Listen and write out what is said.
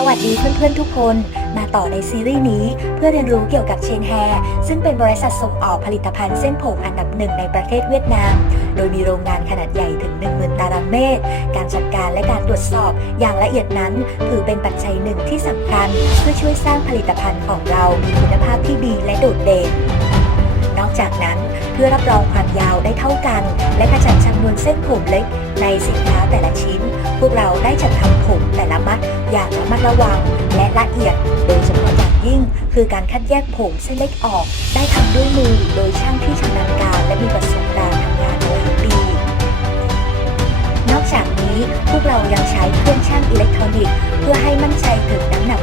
สวัสดีเพื่อนๆทุกคน มาต่อในซีรีส์นี้เพื่อเรียนรู้เกี่ยวกับเชนแฮร์ซึ่งเป็นบริษัทส่งออกผลิตภัณฑ์เส้นผมอันดับหนึ่งในประเทศเวียดนาม โดยมีโรงงานขนาดใหญ่ถึง 10,000 ตารางเมตร การจัดการและการตรวจสอบอย่างละเอียดนั้น ถือเป็นปัจจัยหนึ่งที่สำคัญ เพื่อช่วยสร้างผลิตภัณฑ์ของเรามีคุณภาพที่ดีและโดดเด่น พื่อรับรองความยาวได้เท่ากัน และกระจัดจำนวนเส้นผมเล็ก ในสินค้าแต่ละชิ้น พวกเราได้จัดทำผมแต่ละมัดอย่างระมัดระวัง และละเอียด โดยเฉพาะอย่างยิ่ง คือการคัดแยกผมเส้นเล็กออก ได้ทำด้วยมือโดยช่างที่ชำนาญการและมีประสบการณ์ทำงานมาหลายปีนอกจากนี้พวกเรายังใช้เครื่องช่างอิเล็กทรอนิกส์ เพื่อให้มั่นใจถึงน้ำหนัก